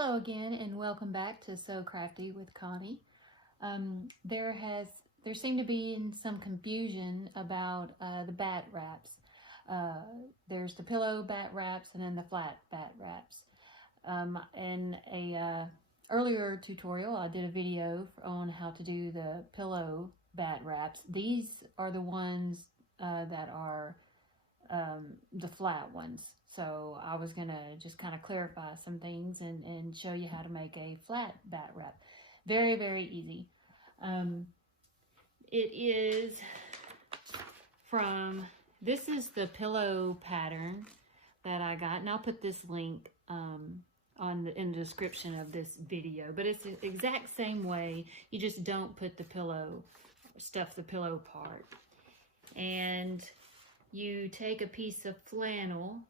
Hello again, and welcome back to Sew Crafty with Connie. There seemed to be some confusion about the bat wraps. There's the pillow bat wraps and then the flat bat wraps. In a earlier tutorial, I did a video on how to do the pillow bat wraps. These are the ones that are the flat ones. So I was going to just kind of clarify some things and show you how to make a flat bat wrap. Very, very easy. It is this is the pillow pattern that I got, and I'll put this link in the description of this video, but it's the exact same way. You just don't put the stuff the pillow part. And you take a piece of flannel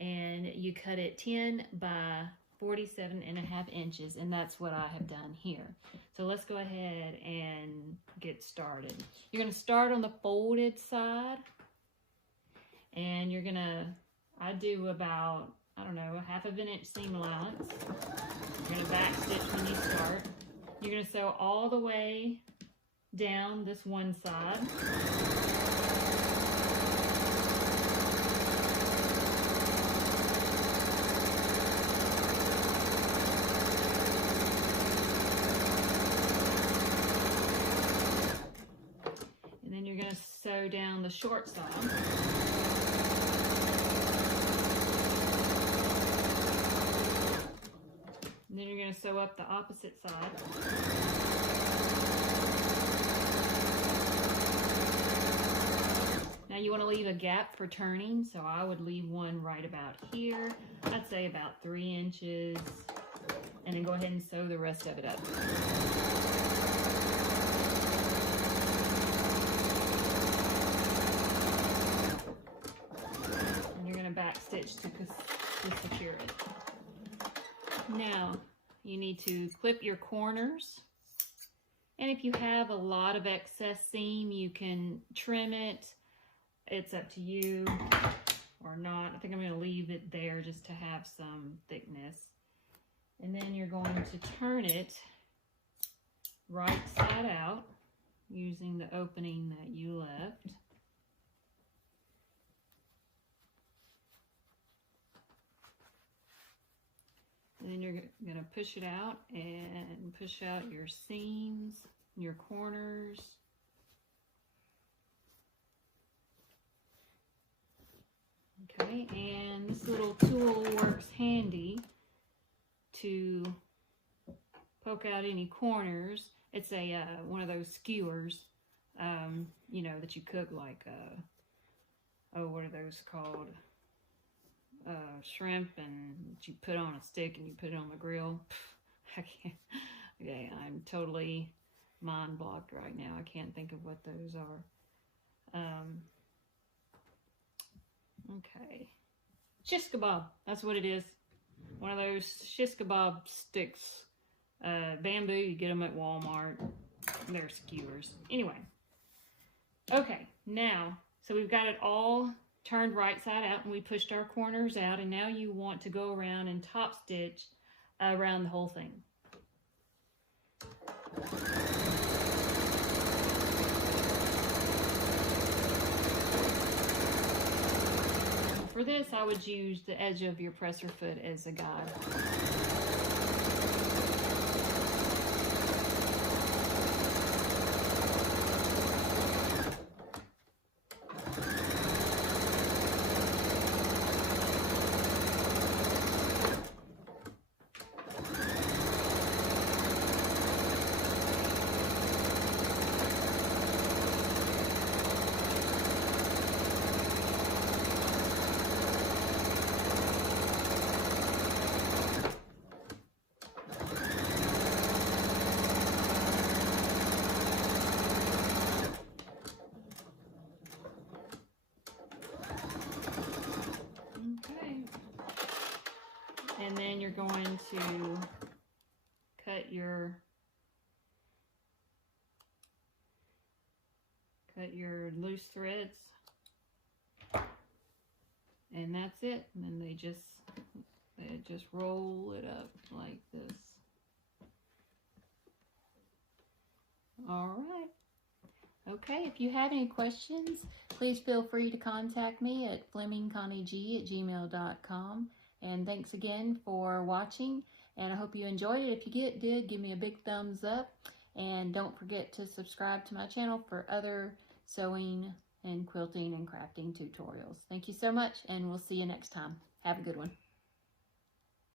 and you cut it 10 by 47.5 inches, and that's what I have done here. So let's go ahead and get started. You're going to start on the folded side, and I do about, I don't know, 1/2 inch seam allowance. You're going to back stitch when you start. You're going to sew all the way down this one side. You're going to sew down the short side. And then you're going to sew up the opposite side. Now you want to leave a gap for turning, so I would leave one right about here. I'd say about 3 inches. And then go ahead and sew the rest of it up. Back stitch to secure it. Now you need to clip your corners, and if you have a lot of excess seam, you can trim it. It's up to you, or not. I think I'm going to leave it there just to have some thickness. And then you're going to turn it right side out using the opening that you left. And then you're going to push it out and push out your seams, your corners. Okay, and this little tool works handy to poke out any corners. It's a one of those skewers, you know, that you cook like, oh, what are those called? Shrimp, and you put on a stick and you put it on the grill. I can't. Okay, I'm totally mind blocked right now. I can't think of what those are. Okay, shish kebab. That's what it is. One of those shish kebab sticks. Bamboo. You get them at Walmart. They're skewers. Anyway. Okay, now so we've got it all turned right side out, and we pushed our corners out, and now you want to go around and top stitch around the whole thing. For this, I would use the edge of your presser foot as a guide. And then you're going to cut your loose threads, and that's it. And then they just And just roll it up like this. All right. Okay, if you have any questions, please feel free to contact me at FlemingConnieG@gmail.com. And thanks again for watching, and I hope you enjoyed it. If you did, give me a big thumbs up, and don't forget to subscribe to my channel for other sewing and quilting and crafting tutorials. Thank you so much, and we'll see you next time. Have a good one.